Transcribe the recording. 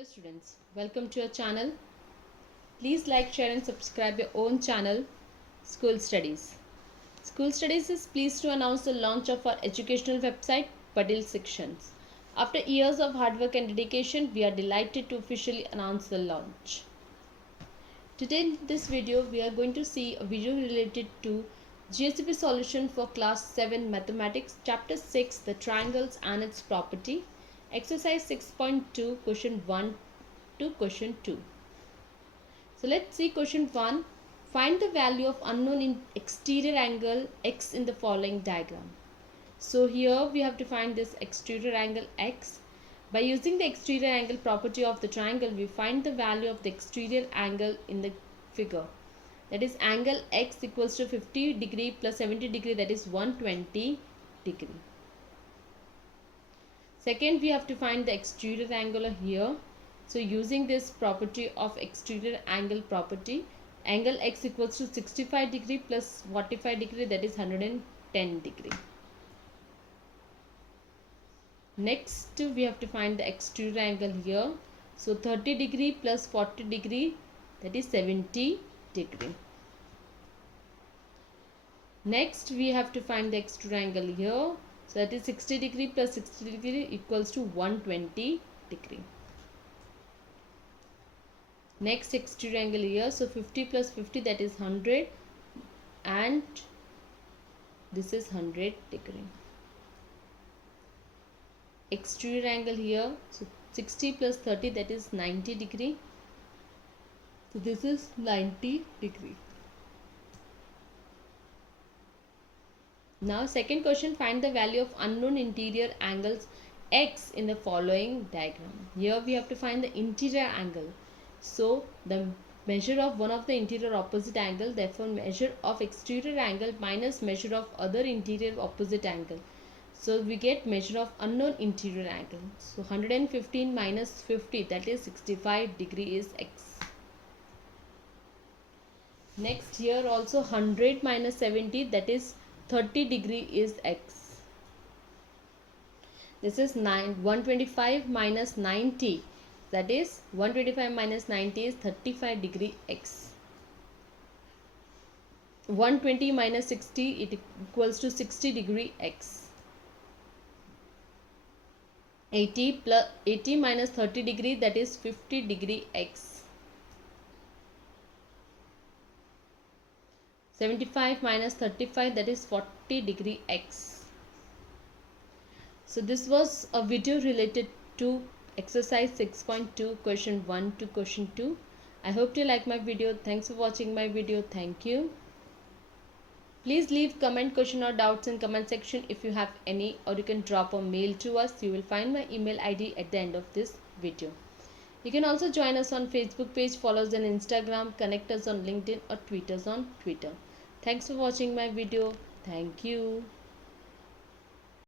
Hello students, welcome to our channel. Please like, share and subscribe your own channel, School Studies. School Studies is pleased to announce the launch of our educational website, Padil Sections. After years of hard work and dedication, we are delighted to officially announce the launch. Today in this video, we are going to see a video related to GSEB Solution for Class 7 Mathematics, Chapter 6, the Triangles and its Property. Exercise 6.2, question 1 to question 2. So let's see question 1. Find the value of unknown in exterior angle x in the following diagram. So here we have to find this exterior angle x. By using the exterior angle property of the triangle, we find the value of the exterior angle in the figure. That is angle x equals to 50 degree plus 70 degree, that is 120 degree. Second, we have to find the exterior angle here. So using this property of exterior angle property, angle x equals to 65 degree plus 45 degree, that is 110 degree. Next, we have to find the exterior angle here. So 30 degree plus 40 degree, that is 70 degree. Next, we have to find the exterior angle here. So that is 60 degree plus 60 degree equals to 120 degree. Next exterior angle here. So 50 plus 50, that is 100, and this is 100 degree. Exterior angle here. So 60 plus 30, that is 90 degree. So this is 90 degree. Now second question, find the value of unknown interior angles x in the following diagram. Here we have to find the interior angle. So the measure of one of the interior opposite angle, therefore measure of exterior angle minus measure of other interior opposite angle. So we get measure of unknown interior angle. So 115 minus 50, that is 65 degree is x. Next here also 100 minus 70, that is 30 degree is x. This is 125 minus 90, that is 125 minus 90 is 35 degree x. 120 minus 60, it equals to 60 degree x. 80 minus 30 degree, that is 50 degree x. 75 minus 35, that is 40 degree x. So this was a video related to exercise 6.2, question 1 to question 2. I hope you like my video. Thanks for watching my video. Thank you. Please leave comment, question or doubts in comment section if you have any, or you can drop a mail to us. You will find my email ID at the end of this video. You can also join us on Facebook page, follow us on Instagram, connect us on LinkedIn or tweet us on Twitter. Thanks for watching my video. Thank you.